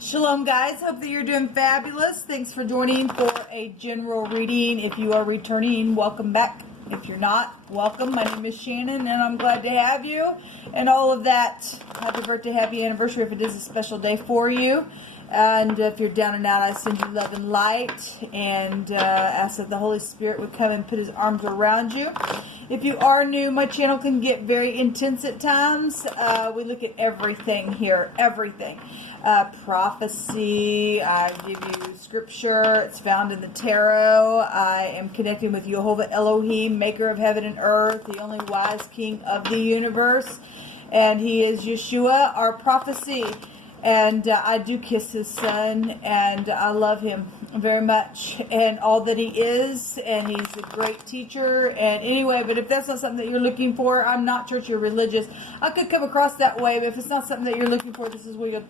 Shalom, guys. Hope that you're doing fabulous. Thanks for joining for a general reading. If you are returning, welcome back. If you're not, welcome. My name is Shannon, and I'm glad to have you. And all of that, happy birthday, happy anniversary if it is a special day for you. And if you're down and out, I send you love and light, and ask that the Holy Spirit would come and put his arms around you. If you are new, my channel can get very intense at times. We look at everything here, everything. Prophecy, I give you scripture, it's found in the tarot. I am connecting with Jehovah Elohim, maker of heaven and earth, the only wise king of the universe, and he is Yeshua, our prophecy. And I do kiss his son, and I love him very much, and all that he is, and he's a great teacher. And anyway, but if that's not something that you're looking for, I'm not church or religious. I could come across that way, but if it's not something that you're looking for, this is where you'll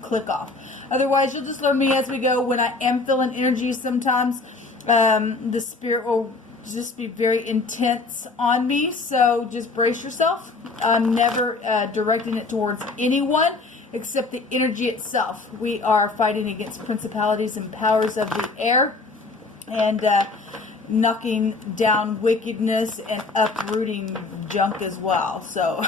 click off. Otherwise, you'll just learn me as we go. When I am feeling energy sometimes, the spirit will just be very intense on me, so just brace yourself. I'm never directing it towards anyone except the energy itself. We are fighting against principalities and powers of the air, and knocking down wickedness and uprooting junk as well. So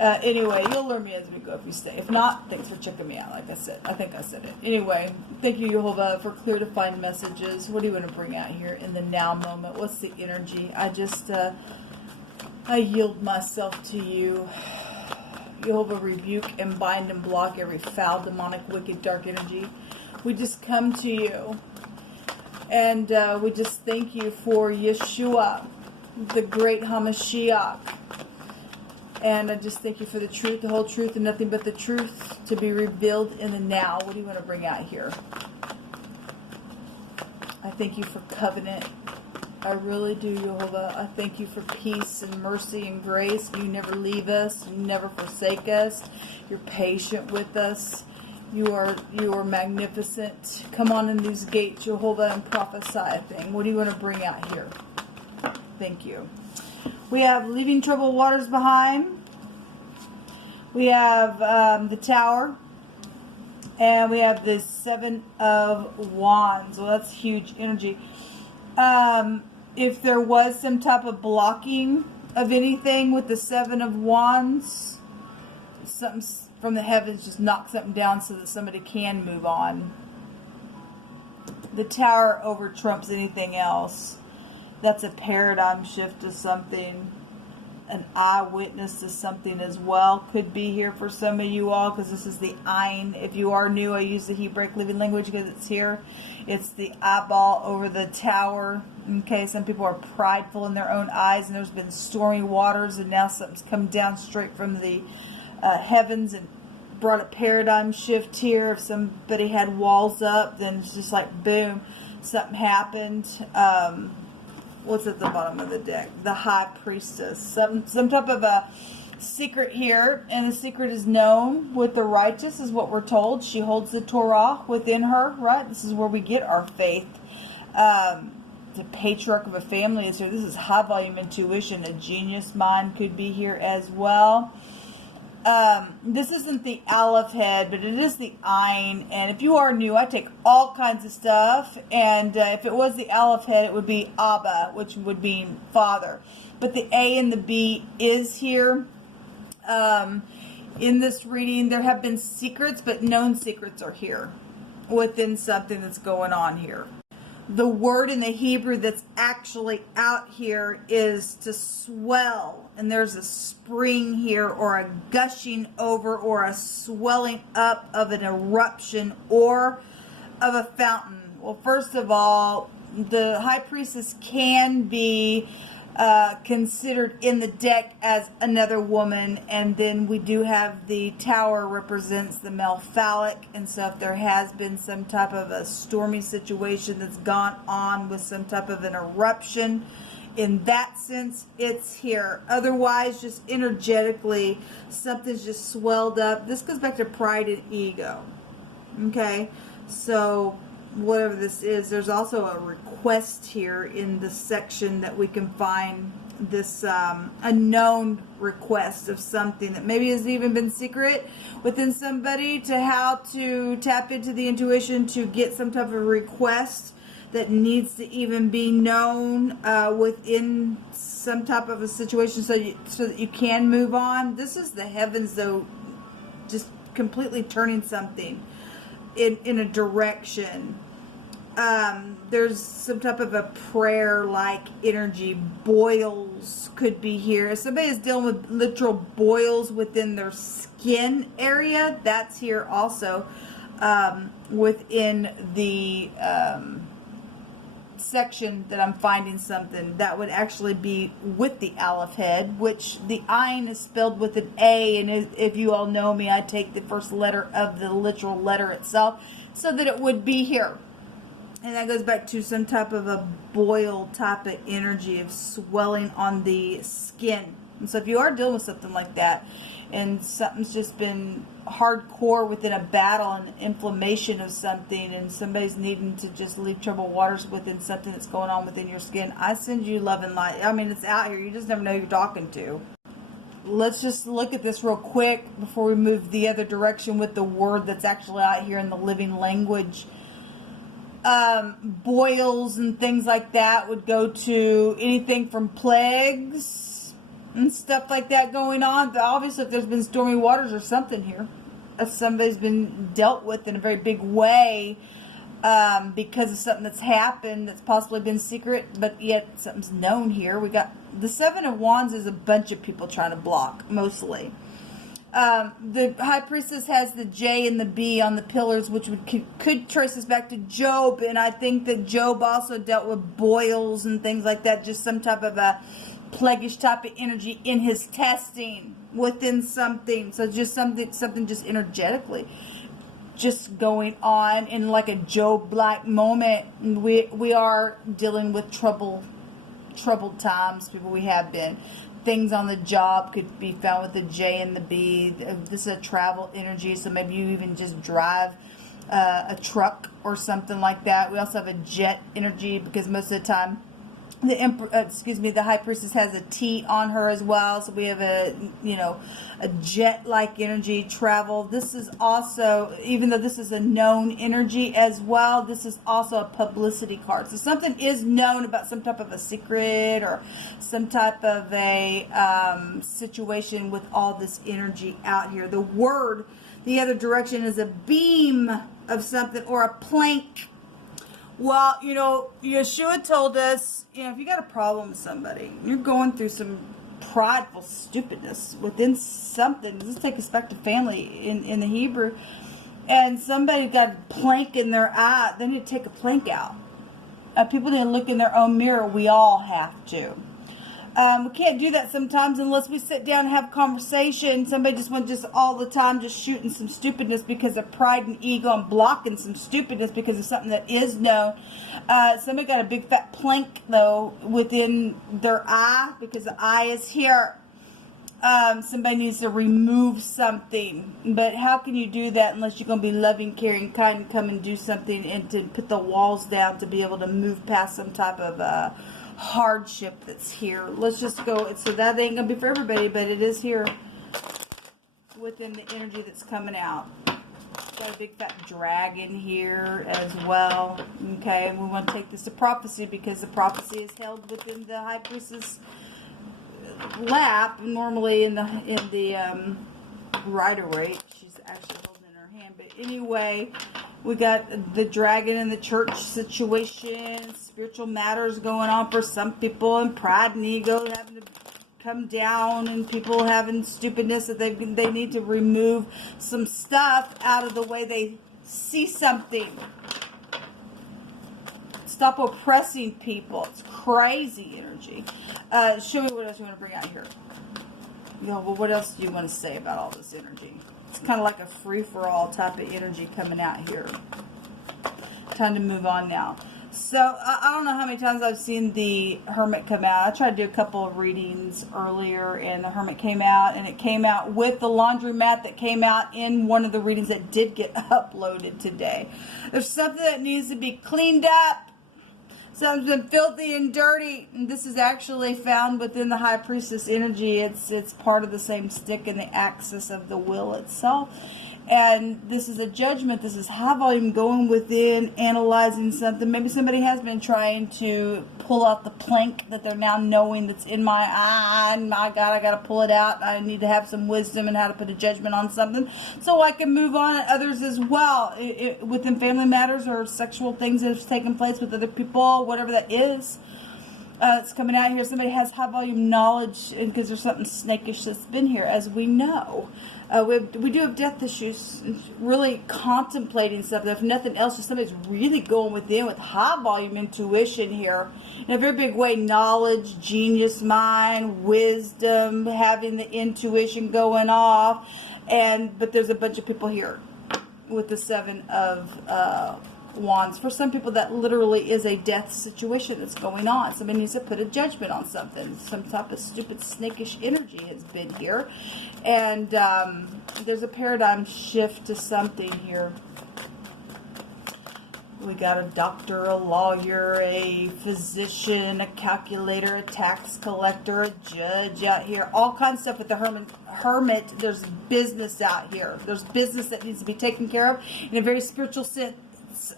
anyway, you'll learn me as we go if you stay. If not, thanks for checking me out. Like I said, I think I said it. Anyway, thank you, Jehovah, for clear to find messages. What do you want to bring out here in the now moment? What's the energy? I just I yield myself to you. Jehovah, rebuke and bind and block every foul, demonic, wicked, dark energy. We just come to you, and we just thank you for Yeshua, the great Hamashiach. And I just thank you for the truth, the whole truth, and nothing but the truth to be revealed in the now. What do you want to bring out here? I thank you for covenant. I really do, Jehovah. I thank you for peace and mercy and grace. You never leave us. You never forsake us. You're patient with us. You are magnificent. Come on in these gates, Jehovah, and prophesy a thing. What do you want to bring out here? Thank you. We have leaving troubled waters behind. We have the tower. And we have the 7 of Wands. Well, that's huge energy. If there was some type of blocking of anything with the 7 of Wands, something from the heavens just knock something down so that somebody can move on. The tower over trumps anything else. That's a paradigm shift to something. An eyewitness to something as well could be here for some of you all, because this is the Ein. If you are new, I use the Hebraic living language because it's here. It's the eyeball over the tower. Okay, some people are prideful in their own eyes, and there's been stormy waters, and now something's come down straight from the heavens and brought a paradigm shift here. If somebody had walls up, then it's just like boom, something happened. What's at the bottom of the deck? The High Priestess. Some type of a secret here, and the secret is known with the righteous, is what we're told. She holds the Torah within her, right? This is where we get our faith. The patriarch of a family is here. This is high volume intuition. A genius mind could be here as well. This isn't the Aleph head, but it is the Ein. And if you are new, I take all kinds of stuff. And if it was the Aleph head, it would be Abba, which would mean father. But the A and the B is here. In this reading, there have been secrets, but known secrets are here within something that's going on here. The word in the Hebrew that's actually out here is to swell. And there's a spring here, or a gushing over, or a swelling up of an eruption or of a fountain. Well, first of all, the High Priestess can be considered in the deck as another woman, and then we do have the tower represents the male phallic. And so if there has been some type of a stormy situation that's gone on with some type of an eruption, in that sense, it's here. Otherwise, just energetically, something's just swelled up. This goes back to pride and ego. Okay, so whatever this is, there's also a request here in the section that we can find unknown request of something that maybe has even been secret within somebody, to how to tap into the intuition to get some type of request that needs to even be known within some type of a situation, so that you can move on. This is the heavens, though, just completely turning something in a direction. There's some type of a prayer like energy. Boils could be here. If somebody is dealing with literal boils within their skin area, that's here also within the section that I'm finding something that would actually be with the Aleph head, which the Ayin is spelled with an A, and if you all know me, I take the first letter of the literal letter itself so that it would be here. And that goes back to some type of a boil type of energy of swelling on the skin. And so if you are dealing with something like that, and something's just been hardcore within a battle and inflammation of something, and somebody's needing to just leave troubled waters within something that's going on within your skin, I send you love and light. I mean, it's out here. You just never know who you're talking to. Let's just look at this real quick before we move the other direction with the word that's actually out here in the living language. Boils and things like that would go to anything from plagues and stuff like that going on. But obviously, if there's been stormy waters or something here, if somebody's been dealt with in a very big way because of something that's happened that's possibly been secret, but yet something's known here. We got the Seven of Wands is a bunch of people trying to block, mostly. The High Priestess has the J and the B on the pillars, which could trace us back to Job, and I think that Job also dealt with boils and things like that, just some type of a plaguish type of energy in his testing within something. So just something just energetically just going on in like a Job-like moment. And we are dealing with troubled times, people. We have been. Things on the job could be found with the J and the B. This is a travel energy, so maybe you even just drive a truck or something like that. We also have a jet energy, because most of the time the High Priestess has a T on her as well. So we have a jet-like energy, travel. This is also, even though this is a known energy as well, this is also a publicity card. So something is known about some type of a secret or some type of a situation with all this energy out here. The word, the other direction, is a beam of something or a plank. Well, Yeshua told us, if you got a problem with somebody, you're going through some prideful stupidness within something. This takes us back to family in the Hebrew. And somebody got a plank in their eye, they need to take a plank out. People need to look in their own mirror. We all have to. We can't do that sometimes unless we sit down and have conversation. Somebody just went all the time just shooting some stupidness because of pride and ego, and blocking some stupidness because of something that is known. Somebody got a big fat plank, though, within their eye, because the eye is here. Somebody needs to remove something. But how can you do that unless you're going to be loving, caring, kind, and come and do something and to put the walls down to be able to move past some type of hardship that's here. Let's just go. So that ain't gonna be for everybody, but it is here within the energy that's coming out. Got a big fat dragon here as well. Okay, and we want to take this to prophecy, because the prophecy is held within the High Priestess lap, normally in the Rider-Waite. She's actually holding in her hand. But anyway, we got the dragon in the church situation, spiritual matters going on for some people, and pride and ego having to come down, and people having stupidness that they need to remove some stuff out of the way they see something. Stop oppressing people. It's crazy energy. Show me what else you want to bring out here. Well, what else do you want to say about all this energy? It's kind of like a free-for-all type of energy coming out here. Time to move on now. So, I don't know how many times I've seen the Hermit come out. I tried to do a couple of readings earlier, and the Hermit came out, and it came out with the laundromat that came out in one of the readings that did get uploaded today. There's something that needs to be cleaned up. Something's been filthy and dirty. And this is actually found within the High Priestess energy. It's part of the same stick in the axis of the will itself. And this is a judgment. This is high volume going within, analyzing something. Maybe somebody has been trying to pull out the plank that they're now knowing that's in my eye. And my God, I got to pull it out. I need to have some wisdom and how to put a judgment on something so I can move on, and others as well. Within family matters or sexual things that have taken place with other people, whatever that is. It's coming out here. Somebody has high volume knowledge because there's something snakish that's been here, as we know. We do have death issues, really contemplating something. If nothing else, if somebody's really going within with high volume intuition here, in a very big way, knowledge, genius mind, wisdom, having the intuition going off. But there's a bunch of people here with the Seven of Wands. For some people, that literally is a death situation that's going on. Somebody needs to put a judgment on something. Some type of stupid snakish energy has been here. And there's a paradigm shift to something here. We got a doctor, a lawyer, a physician, a calculator, a tax collector, a judge out here. All kinds of stuff with the hermit. There's business out here. There's business that needs to be taken care of in a very spiritual sense.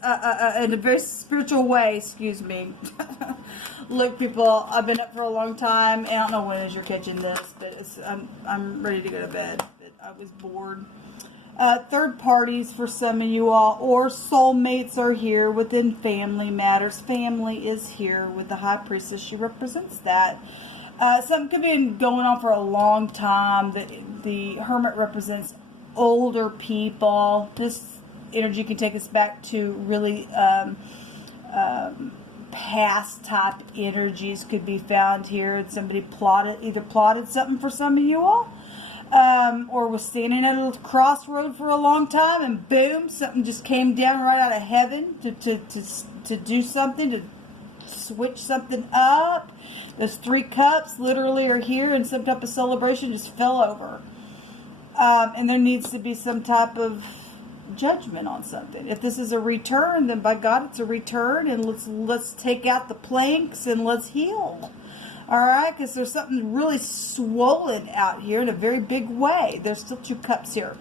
In a very spiritual way, excuse me. Look, people, I've been up for a long time, and I don't know when as you're catching this, but I'm ready to go to bed. But I was bored. Third parties for some of you all, or soulmates are here within family matters. Family is here with the High Priestess. She represents that. Something could be going on for a long time. The Hermit represents older people. This energy can take us back to really past type energies could be found here. Somebody either plotted something for some of you all, or was standing at a crossroad for a long time, and boom, something just came down right out of heaven to do something, to switch something up. Those 3 cups literally are here, and some type of celebration just fell over. And there needs to be some type of judgment on something. If this is a return, then by God, it's a return, and let's take out the planks and let's heal. All right, because there's something really swollen out here in a very big way. There's still 2 cups here.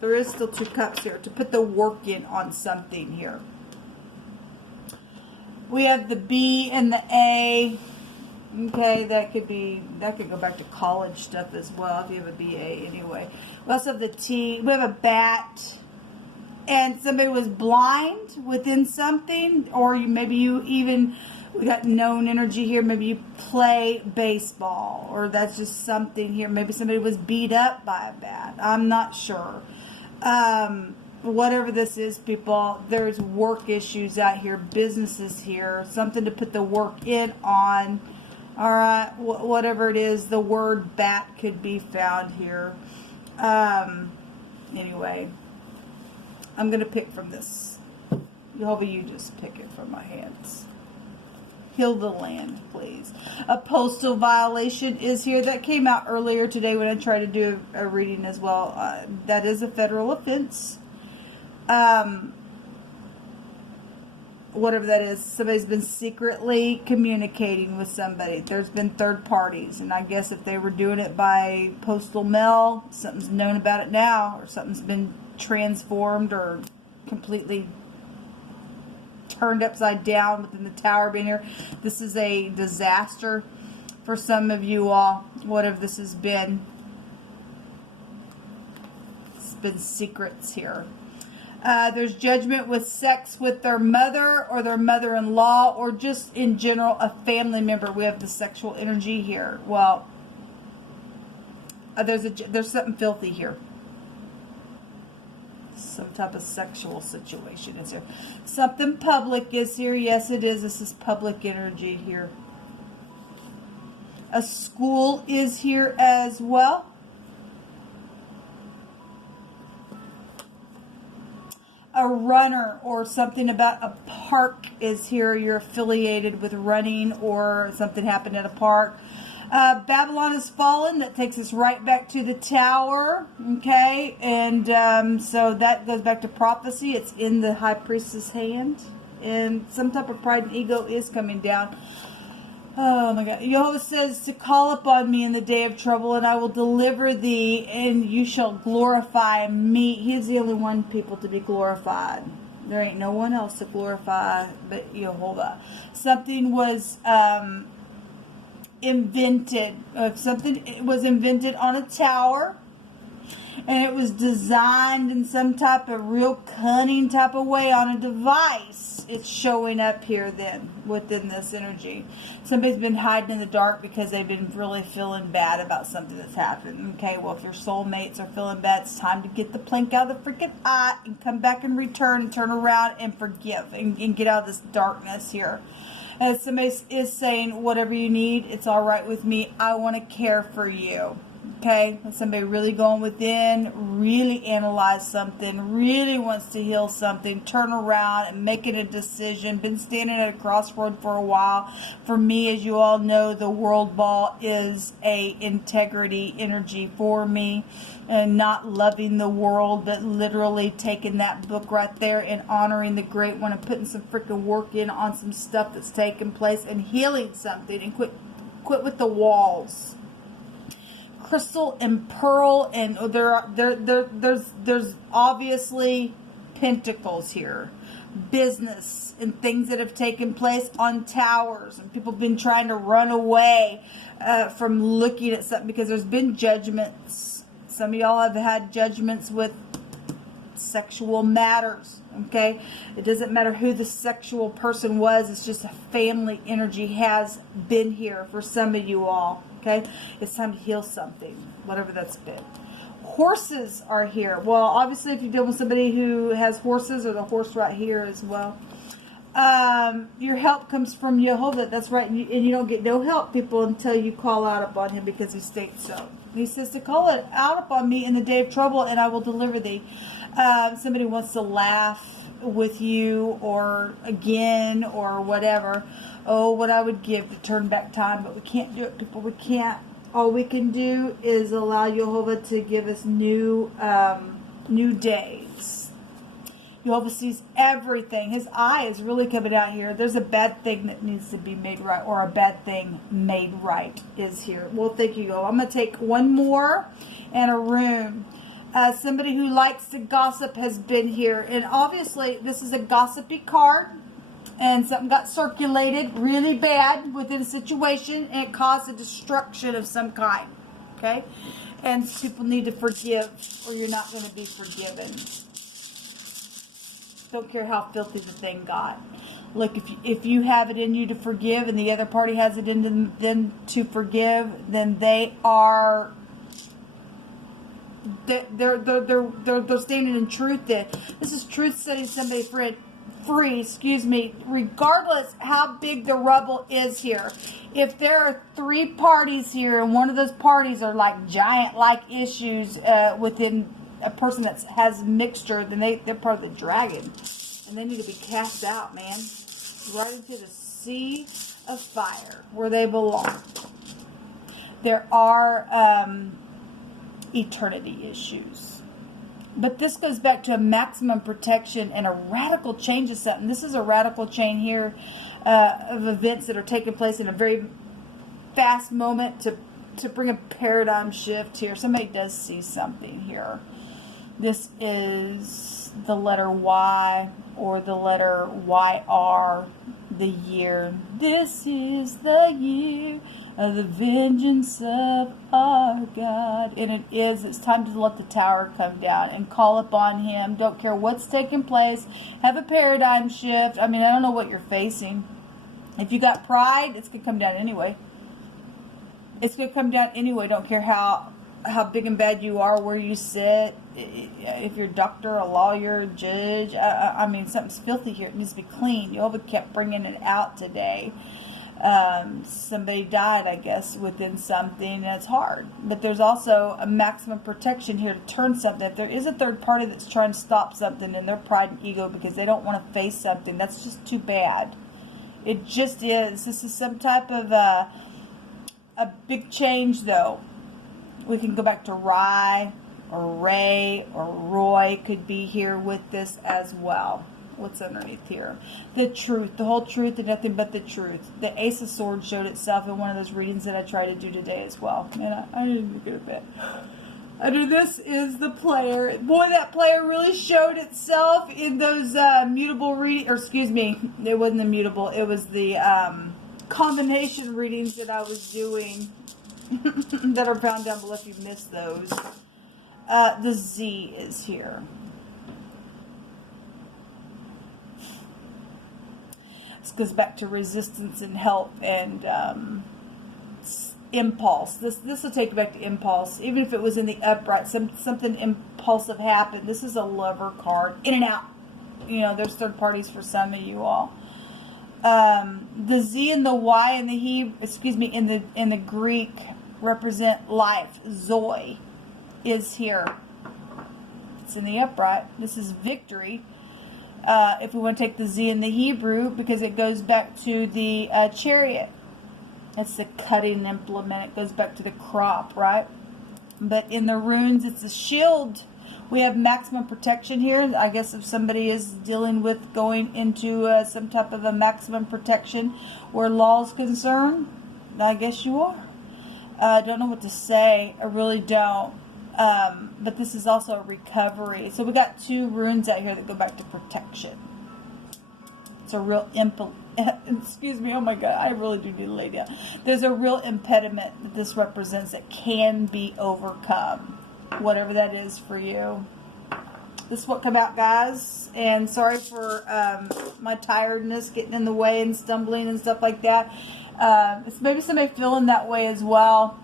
There is still 2 cups here to put the work in on something here. We have the B and the A. Okay, that could go back to college stuff as well if you have a BA anyway. We also have the T. We have a bat. And somebody was blind within something, or we got known energy here. Maybe you play baseball, or that's just something here. Maybe somebody was beat up by a bat. I'm not sure. Whatever this is, people, there's work issues out here, businesses here, something to put the work in on. All right, whatever it is, the word bat could be found here. Anyway. I'm going to pick from this. Jehovah, you just pick it from my hands. Heal the land, please. A postal violation is here. That came out earlier today when I tried to do a reading as well. That is a federal offense. Whatever that is. Somebody's been secretly communicating with somebody. There's been third parties. And I guess if they were doing it by postal mail, something's known about it now. Or something's been transformed or completely turned upside down within the tower being here. This is a disaster for some of you all, whatever this has been. It's been secrets here. There's judgment with sex with their mother or their mother-in-law, or just in general a family member. We have the sexual energy here. Well, there's something filthy here. Some type of sexual situation is here. Something public is here. Yes, it is. This is public energy here. A school is here as well. A runner or something about a park is here. You're affiliated with running, or something happened at a park. Babylon has fallen. That takes us right back to the tower. Okay, and so that goes back to prophecy. It's in the High Priestess' hand. and some type of pride and ego is coming down. Oh my God. Jehovah says to call upon me in the day of trouble, and I will deliver thee, and you shall glorify me. He's the only one, people, to be glorified. There ain't no one else to glorify but Jehovah. Something was invented. It was invented on a tower, and it was designed in some type of real cunning type of way on a device. It's showing up here then within this energy. Somebody's been hiding in the dark because they've been really feeling bad about something that's happened. Okay, well, if your soulmates are feeling bad, it's time to get the plank out of the freaking eye and come back and return and turn around and forgive and get out of this darkness here. And somebody is saying, whatever you need, it's all right with me. I want to care for you. Okay, somebody really going within, really analyze something, really wants to heal something, turn around and making a decision. Been standing at a crossroad for a while. For me, as you all know, the world ball is a integrity energy for me, and not loving the world, but literally taking that book right there and honoring the great one and putting some freaking work in on some stuff that's taking place and healing something, and quit with the walls. Crystal and pearl, and there's obviously pentacles here, business and things that have taken place on towers, and people have been trying to run away from looking at something because there's been judgments. Some of y'all have had judgments with sexual matters. Okay, it doesn't matter who the sexual person was, it's just a family energy has been here for some of you all. Okay, it's time to heal something, whatever that's been. Horses are here. Well, obviously, if you deal with somebody who has horses, or the horse right here as well, your help comes from Jehovah. That's right, and you don't get no help, people, until you call out upon him, because he states so. He says to call it out upon me in the day of trouble, and I will deliver thee. Somebody wants to laugh with you, or again, or whatever. Oh, what I would give to turn back time, but we can't do it, people. We can't. All we can do is allow Jehovah to give us new days. Jehovah sees everything. His eye is really coming out here. There's a bad thing that needs to be made right, or a bad thing made right is here. Well, thank you, Jehovah. I'm going to take one more and a room. Somebody who likes to gossip has been here. And obviously, this is a gossipy card. And something got circulated really bad within a situation, and it caused a destruction of some kind. Okay? And people need to forgive, or you're not going to be forgiven. Don't care how filthy the thing got. Look, if you have it in you to forgive, and the other party has it in them to forgive, then they are... They're standing in truth. This is truth setting somebody free, regardless how big the rubble is here. If there are 3 parties here, and one of those parties are like giant like issues within a person that has mixture, then they're part of the dragon, and they need to be cast out, man, right into the sea of fire where they belong. There are eternity issues. But this goes back to a maximum protection and a radical change of something. This is a radical change here of events that are taking place in a very fast moment to bring a paradigm shift here. Somebody does see something here. This is the letter Y, or the letter YR, the year. This is the year of the vengeance of our God. And it's time to let the tower come down and call upon him. Don't care what's taking place. Have a paradigm shift. I mean, I don't know what you're facing. If you got pride, it's going to come down anyway. It's going to come down anyway. Don't care how big and bad you are, where you sit. If you're a doctor, a lawyer, a judge. I mean, something's filthy here. It needs to be clean. Jehovah kept bringing it out today. Somebody died, I guess, within something, and it's hard. But there's also a maximum protection here to turn something. If there is a third party that's trying to stop something in their pride and ego because they don't want to face something, that's just too bad. It just is. This is some type of a big change, though. We can go back to Rye, or Ray, or Roy could be here with this as well. what's underneath here. The truth, the whole truth and nothing but the truth. The Ace of Swords showed itself in one of those readings that I tried to do today as well. And I didn't do good a bit. Under this is the player. Boy, that player really showed itself in those mutable readings, or excuse me, it wasn't the mutable, it was the combination readings that I was doing that are found down below if you missed those. The Z is here. This goes back to resistance and help and impulse. This will take you back to impulse. Even if it was in the upright, something impulsive happened. This is a lover card. In and out. You know, there's third parties for some of you all. The Z and the Y in the in the Greek represent life. Zoe is here. It's in the upright. This is victory. If we want to take the Z in the Hebrew, because it goes back to the chariot. It's the cutting implement. It goes back to the crop, right? But in the runes, it's a shield. We have maximum protection here. I guess if somebody is dealing with going into some type of a maximum protection where law is concerned, I guess you are. I don't know what to say. I really don't. But this is also a recovery. So we got two runes out here that go back to protection. It's a real excuse me, oh my God, I really do need to lay down. There's a real impediment that this represents that can be overcome, whatever that is for you. This is what come out, guys, and sorry for my tiredness getting in the way and stumbling and stuff like that. It's maybe somebody feeling that way as well.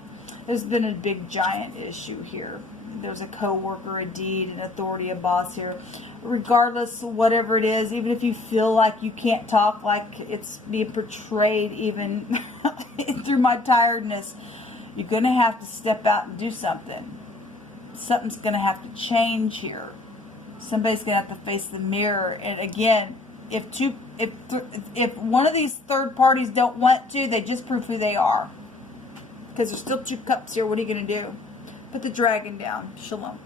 There's been a big giant issue here. There's a co-worker, a deed, an authority, a boss here. Regardless, whatever it is, even if you feel like you can't talk, like it's being portrayed even through my tiredness, you're going to have to step out and do something. Something's going to have to change here. Somebody's going to have to face the mirror. And again, if one of these third parties don't want to, they just prove who they are. Because there's still two cups here. What are you going to do? Put the dragon down. Shalom.